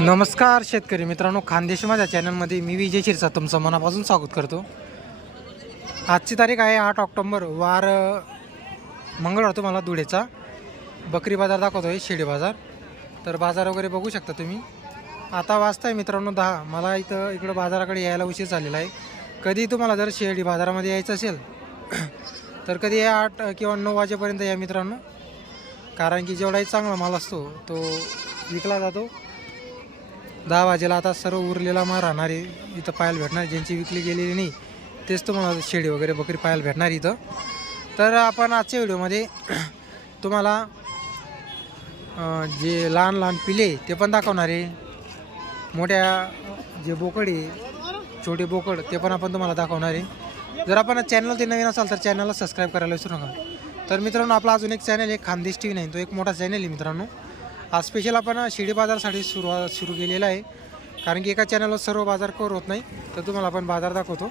नमस्कार शेतकरी मित्रांनो खानदेश माझ्या चॅनलमध्ये मी विजय शिरसा तुमचं मनापासून स्वागत करतो. आजची तारीख आहे आठ ऑक्टोंबर वार मंगळवार तुम्हाला धुळेचा. बकरी बाजार दाखवतो आहे शेडी बाजार. तर बाजार वगैरे बघू शकता तुम्ही. आता वाजता आहे मित्रांनो दहा. मला इथं इकडं बाजाराकडे यायला उशीर झालेला आहे. कधी तुम्हाला जर शेडी बाजारामध्ये यायचं असेल तर कधी या आठ किंवा नऊ वाजेपर्यंत या मित्रांनो. कारण की जेवढाही चांगला माल असतो तो विकला जातो. दहा वाजेला आता सर्व उरलेला माल राहणार आहे. इथं पाहायला भेटणार. ज्यांची विकली गेलेली नाही तेच तुम्हाला शेळी वगैरे बकरी पाहायला भेटणार इथं. तर आपण आजच्या व्हिडिओमध्ये तुम्हाला जे लहान लहान पिले ते पण दाखवणार आहे. मोठ्या जे बोकड आहे छोटे बोकड ते पण आपण तुम्हाला दाखवणार आहे. जर आपण चॅनल ते नवीन असाल तर चॅनलला सबस्क्राईब करायला विसरू नका. तर मित्रांनो आपला अजून एक चॅनल आहे खानदेश टी व्ही नाही तो एक मोठा चॅनल आहे मित्रांनो. आज स्पेशल आपण शिडी बाजारसाठी सुरुवात सुरू केलेला आहे. कारण की एका चॅनलवर सर्व बाजार कवर होत नाही. तर तुम्हाला आपण बाजार दाखवतो.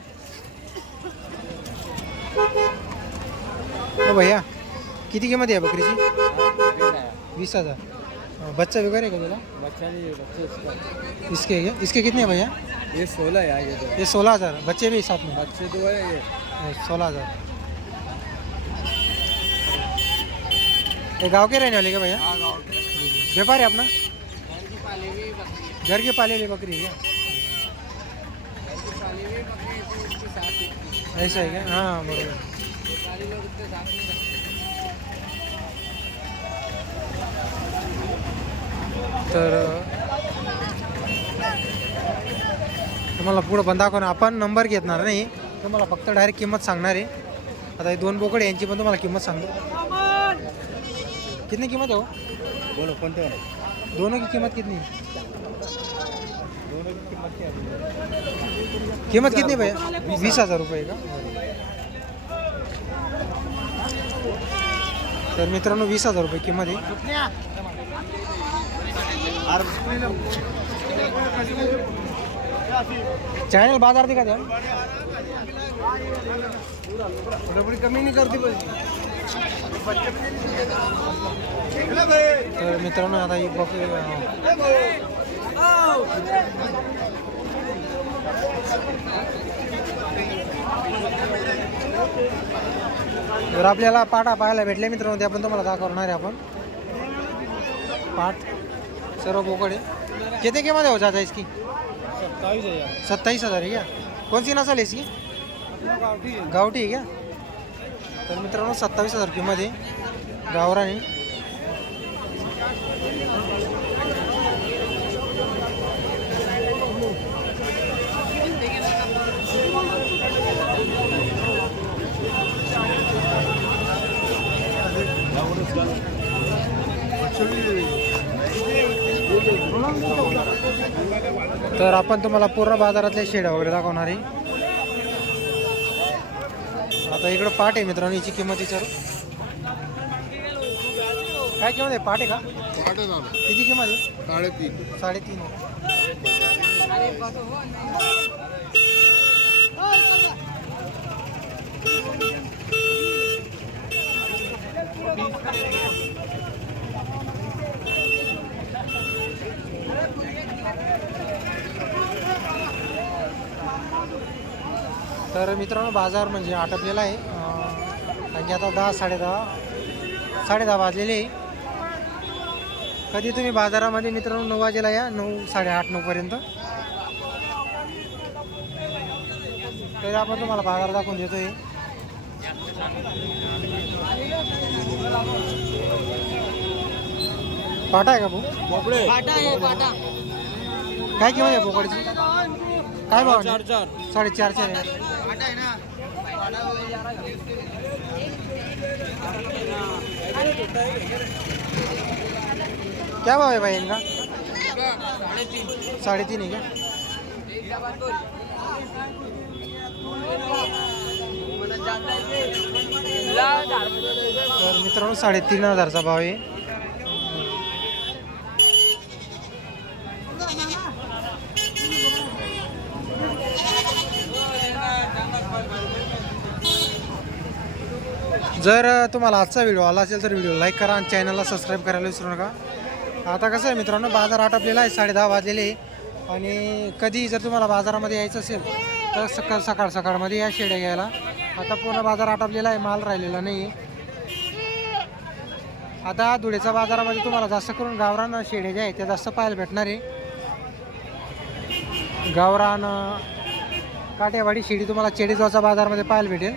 हो भैया किती किंमत आहे बकरीची? वीस हजार. बच्चा वगैरे का त्याला बच्चा है इसका इसके कितने हैं भैया? ये सोलह है ये सोलह हज़ार. बच्चे भी साथ में? बच्चे तो है ये। सोलह हज़ार. ये गांव के रहने वाले क्या भैया? हाँ व्यापार है अपना घर के पाले हुए बकरी है क्या ऐसा है क्या? हाँ बरोबर. तर तुम्हाला पुढं पण दाखवणार. आपण नंबर घेतणार नाही. तुम्हाला फक्त डायरेक्ट किंमत सांगणार आहे. आता हे दोन बोकडे यांची पण तुम्हाला किंमत सांगतो. कितनी किंमत हो बोलो कौन वाले? दोनों की कीमत कितनी है? दोनों की कीमत क्या है? कीमत कितनी भैया? वीस हजार। रुपये का। तर मित्रांनो वीस हजार रुपये किंमत आहे चॅनल बाजार दिखा द्या थोड़ी कमी नहीं करती तर मित्रांनो आता ही बकरी जर आपल्याला पाटा पाहायला भेटले मित्रांनो ते आपण तुम्हाला दाखवणार आहे आपण. पाठ सर्व बोकडे किती किंमत हो जाता इसकी? सत्ताईस हजार. सत्ताईस हजार है क्या कौन सी नस्ल है इसकी? गावठी आहे. क्या तर मित्रांनो सत्तावीस हजार किंमत आहे गावरानी. तर आपण तुम्हाला पूर्ण बाजारातल्या शेड्या वगैरे दाखवणार आहे. आता इकडं पाट आहे मित्रांनो याची किंमत विचारू. काय किंमत आहे? पाट आहे का? किती किंमत आहे? साडेतीन. साडेतीन. तर मित्रांनो बाजार म्हणजे आटपलेला आहे. कारण की आता दहा साडेदहा साडेदहा वाजलेले आहे. कधी तुम्ही बाजारामध्ये मित्रांनो नऊ वाजेला या नऊ साडेआठ नऊपर्यंत तरी आपण तुम्हाला बाजार दाखवून देतोय. पाटा आहे का भाऊ? काय किंमत आहे बोकडची काय भाव चार साडेचार चार आहे. क्या भाव है भाई इनका? साढ़े तीन। है क्या? तर मित्रांनो साडेतीन हजारचा भाव आहे. जर तुम्हाला आजचा व्हिडिओ आला असेल तर व्हिडिओ लाईक करा आणि चॅनलला सबस्क्राईब करायला विसरू नका. आता कसं आहे मित्रांनो बाजार आटपलेला आहे साडे दहा वाजलेले आहे. आणि कधी जर तुम्हाला बाजारामध्ये यायचं असेल तर सकाळ सकाळ सकाळमध्ये या शेड्या घ्यायला. आता पूर्ण बाजार आटपलेला आहे माल राहिलेला नाही आता धुळेच्या बाजारामध्ये तुम्हाला जास्त करून गावरान शेड्या ज्या आहेत त्या जास्त पाहायला भेटणार आहे. गावरान काटेवाडी शेडी तुम्हाला चेडेजवाचा बाजारमध्ये पाहायला भेटेल.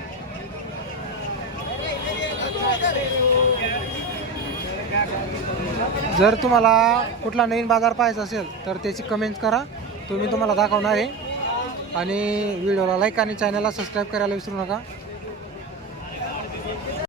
जर तुम्हाला कुठला नवीन बाजार पाहायचा असेल तर त्याची कमेंट करा. तो मी तुम्हाला दाखवणार आहे. आणि व्हिडिओला लाईक आणि चॅनलला सबस्क्राईब करायला विसरू नका.